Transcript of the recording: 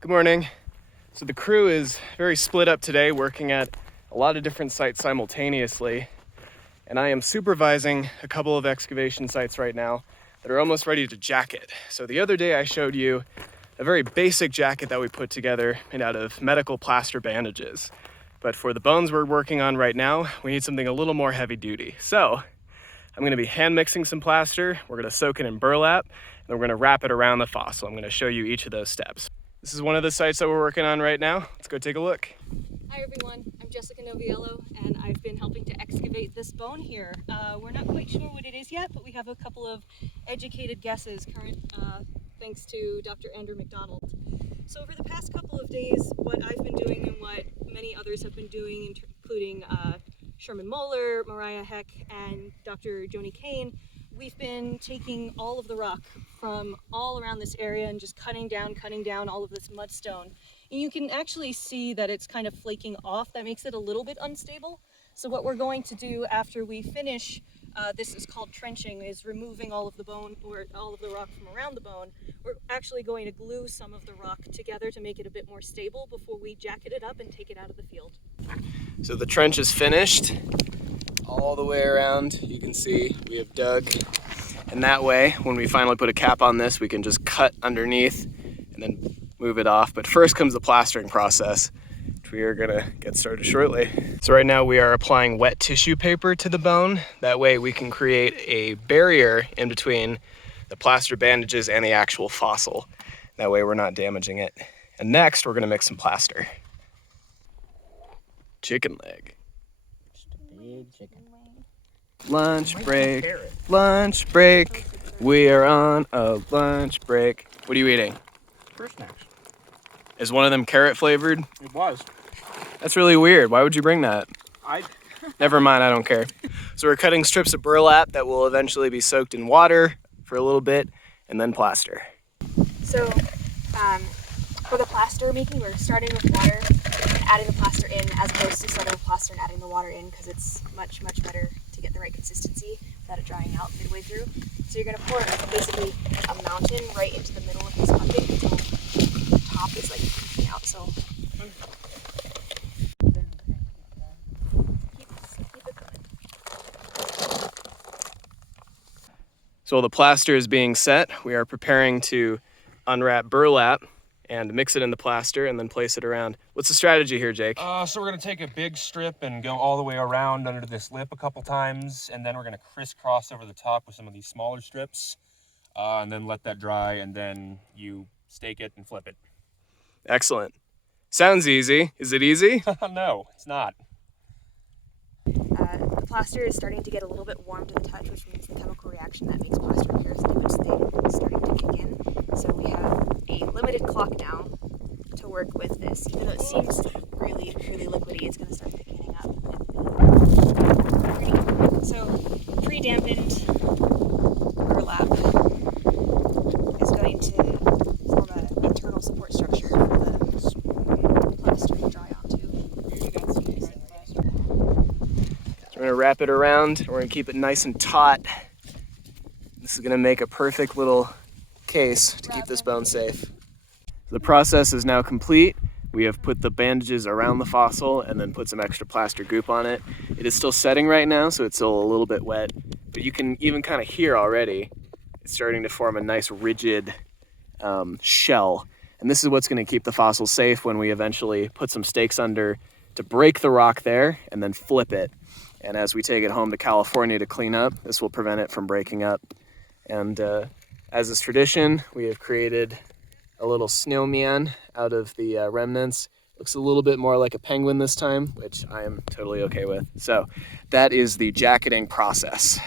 Good morning. So the crew is very split up today, working at a lot of different sites simultaneously. And I am supervising a couple of excavation sites right now that are almost ready to jacket. So the other day I showed you a very basic jacket that we put together made out of medical plaster bandages. But for the bones we're working on right now, we need something a little more heavy duty. So I'm gonna be hand mixing some plaster. We're gonna soak it in burlap, and then we're gonna wrap it around the fossil. I'm gonna show you each of those steps. This is one of the sites that we're working on right now. Let's go take a look. Hi everyone, I'm Jessica Noviello, and I've been helping to excavate this bone here. We're not quite sure what it is yet, but we have a couple of educated guesses, thanks to Dr. Andrew McDonald. So over the past couple of days, what I've been doing and what many others have been doing, including Sherman Moeller, Mariah Heck, and Dr. Joni Kane, we've been taking all of the rock from all around this area and just cutting down all of this mudstone. And you can actually see that it's kind of flaking off. That makes it a little bit unstable. So what we're going to do after we finish, this is called trenching, is removing all of the bone or all of the rock from around the bone. We're actually going to glue some of the rock together to make it a bit more stable before we jacket it up and take it out of the field. So the trench is finished all the way around. You can see we have dug, and that way when we finally put a cap on this, we can just cut underneath and then move it off. But first comes the plastering process, which we are gonna get started shortly. So right now we are applying wet tissue paper to the bone. That way we can create a barrier in between the plaster bandages and the actual fossil. That way we're not damaging it. And next we're gonna mix some plaster. Chicken leg. Big chicken. Lunch break, lunch break. We are on a lunch break. What are you eating? Fruit snacks. Is one of them carrot flavored? It was. That's really weird. Why would you bring that? I Never mind, I don't care. So we're cutting strips of burlap that will eventually be soaked in water for a little bit and then plaster. So for the plaster making, we're starting with water and adding the plaster in as opposed to starting with plaster and adding the water in, because it's much better to get the right consistency without it drying out midway through. So you're going to pour basically a mountain right into the middle of this bucket until the top is like peeking out. So keep it going. So while the plaster is being set, we are preparing to unwrap burlap and mix it in the plaster and then place it around. What's the strategy here, Jake? So we're gonna take a big strip and go all the way around under this lip a couple times, and then we're gonna crisscross over the top with some of these smaller strips, and then let that dry, and then you stake it and flip it. Excellent. Sounds easy. Is it easy? No, it's not. The plaster is starting to get a little bit warm to the touch, which means the chemical reaction that makes plaster adhere to its thing is starting to kick in. So we have a limited clock now to work with this. Even though it seems really liquidy, it's going to start thickening up. So pre-dampened burlap is going to form an internal support structure for the plaster to dry onto. We're gonna wrap it around. We're gonna keep it nice and taut. This is gonna make a perfect little case to keep this bone safe. The process is now complete. We have put the bandages around the fossil and then put some extra plaster goop on it. It is still setting right now, so it's still a little bit wet, but you can even kind of hear already it's starting to form a nice rigid shell. And this is what's gonna keep the fossil safe when we eventually put some stakes under to break the rock there and then flip it. And as we take it home to California to clean up, this will prevent it from breaking up. And as is tradition, we have created a little snowman out of the remnants. Looks a little bit more like a penguin this time, which I am totally okay with. So that is the jacketing process.